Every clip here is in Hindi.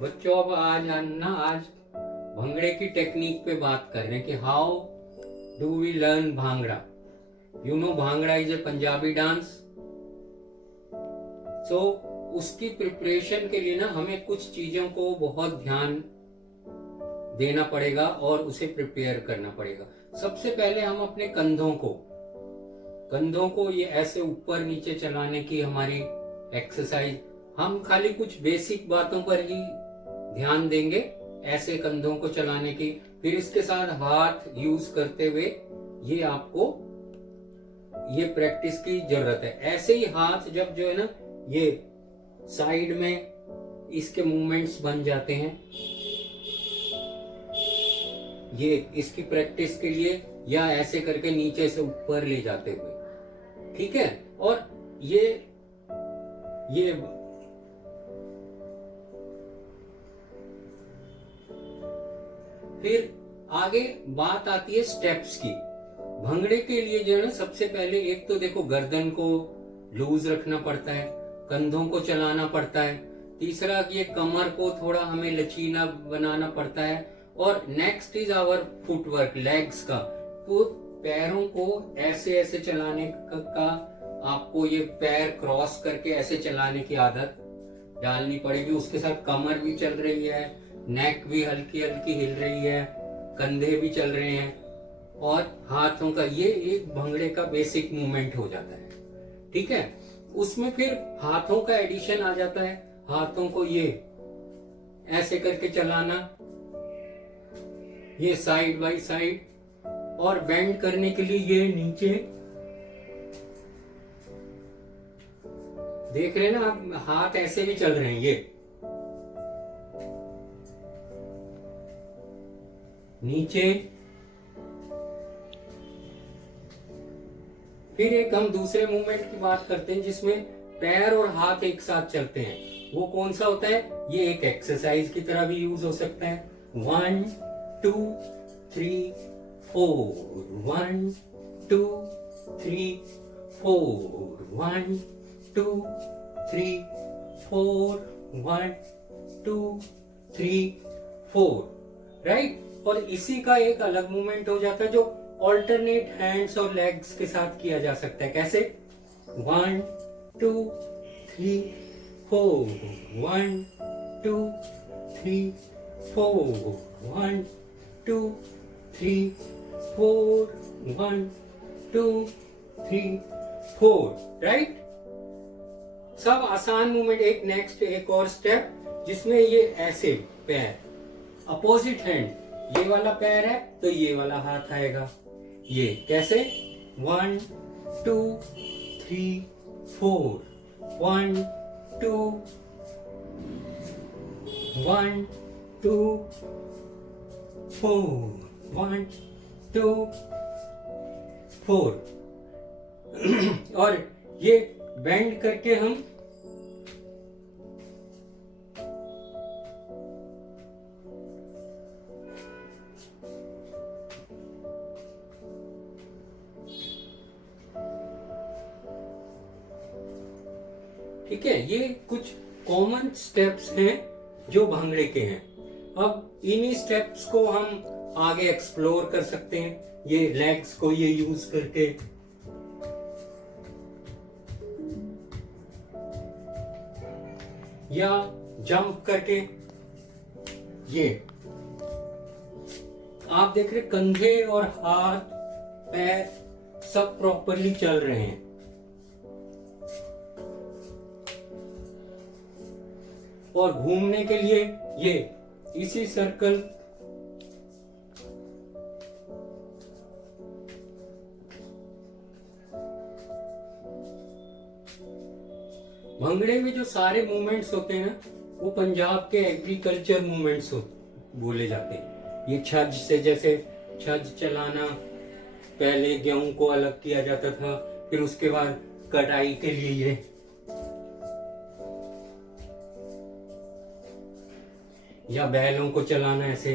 बच्चों अब आज भंगड़े की टेक्निक पे बात कर रहे हैं कि how do we learn bhangra. You know bhangra is a Punjabi dance. So उसकी प्रिपरेशन के लिए ना हमें कुछ चीजों को बहुत ध्यान देना पड़ेगा और उसे प्रिपेयर करना पड़ेगा। सबसे पहले हम अपने कंधों को ये ऐसे ऊपर नीचे चलाने की हमारी एक्सरसाइज, हम खाली कुछ बेसिक बातों पर ही ध्यान देंगे, ऐसे कंधों को चलाने की। फिर इसके साथ हाथ यूज करते हुए ये आपको ये प्रैक्टिस की जरूरत है। ऐसे ही हाथ जब जो है ना ये साइड में इसके मूवमेंट्स बन जाते हैं, ये इसकी प्रैक्टिस के लिए, या ऐसे करके नीचे से ऊपर ले जाते हुए, ठीक है। और ये फिर आगे बात आती है स्टेप्स की। भंगड़े के लिए जो है ना सबसे पहले एक तो देखो गर्दन को लूज रखना पड़ता है, कंधों को चलाना पड़ता है, तीसरा ये कमर को थोड़ा हमें लचीला बनाना पड़ता है, और next is our footwork, legs का। तो पैरों को ऐसे ऐसे चलाने का आपको ये पैर क्रॉस करके ऐसे चलाने की आदत डालनी पड़ेगी। उसके साथ कमर भी चल रही है, नेक भी हल्की हल्की हिल रही है, कंधे भी चल रहे हैं, और हाथों का ये एक भंगड़े का बेसिक मूवमेंट हो जाता है, ठीक है। उसमें फिर हाथों का एडिशन आ जाता है। हाथों को ये ऐसे करके चलाना, ये साइड बाय साइड, और बेंड करने के लिए ये नीचे देख रहे हैं ना आप, हाथ ऐसे भी चल रहे हैं, ये नीचे। फिर एक हम दूसरे मूवमेंट की बात करते हैं जिसमें पैर और हाथ एक साथ चलते हैं। वो कौन सा होता है? ये एक एक्सरसाइज की तरह भी यूज हो सकता है। 1 2 3 4, 1 2 3 4, 1 2 3 4, 1 2 3 4, राइट। और इसी का एक अलग मूवमेंट हो जाता है जो ऑल्टरनेट हैंड्स और लेग्स के साथ किया जा सकता है। कैसे? 1 2 3 4, 1 2 3 4, 1 2 3 4, 1 2 3 4, राइट। सब आसान मूवमेंट। एक नेक्स्ट एक और स्टेप जिसमें ये ऐसे पैर, अपोजिट हैंड, ये वाला पैर है तो ये वाला हाथ आएगा। ये कैसे? 1 2 3 4, 1 2 1 2 4, 1 2 4। और ये बेंड करके हम ठीक है। ये कुछ कॉमन स्टेप्स हैं जो भांगड़े के हैं। अब इन्हीं स्टेप्स को हम आगे एक्सप्लोर कर सकते हैं, ये लेग्स को ये यूज करके। या जंप करके। ये आप देख रहे कंधे और हाथ पैर सब प्रॉपरली चल रहे हैं। और घूमने के लिए ये इसी सर्कल, भंगड़े में जो सारे मूवमेंट्स होते हैं ना वो पंजाब के एग्रीकल्चर मूवमेंट्स बोले जाते हैं। ये छज से, जैसे छज चलाना, पहले गेहूं को अलग किया जाता था, फिर उसके बाद कटाई के लिए ये, या बैलों को चलाना ऐसे।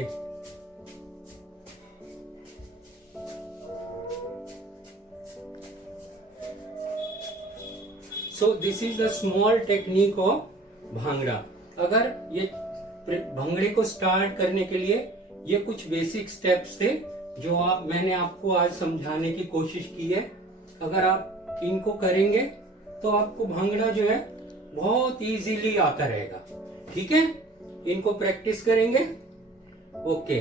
So this is the small technique of bhangra. अगर ये भंगड़े को स्टार्ट करने के लिए ये कुछ बेसिक स्टेप्स थे जो मैंने आपको आज समझाने की कोशिश की है। अगर आप इनको करेंगे तो आपको भंगड़ा जो है बहुत इजीली आता रहेगा। ठीक है, इनको प्रैक्टिस करेंगे। ओके।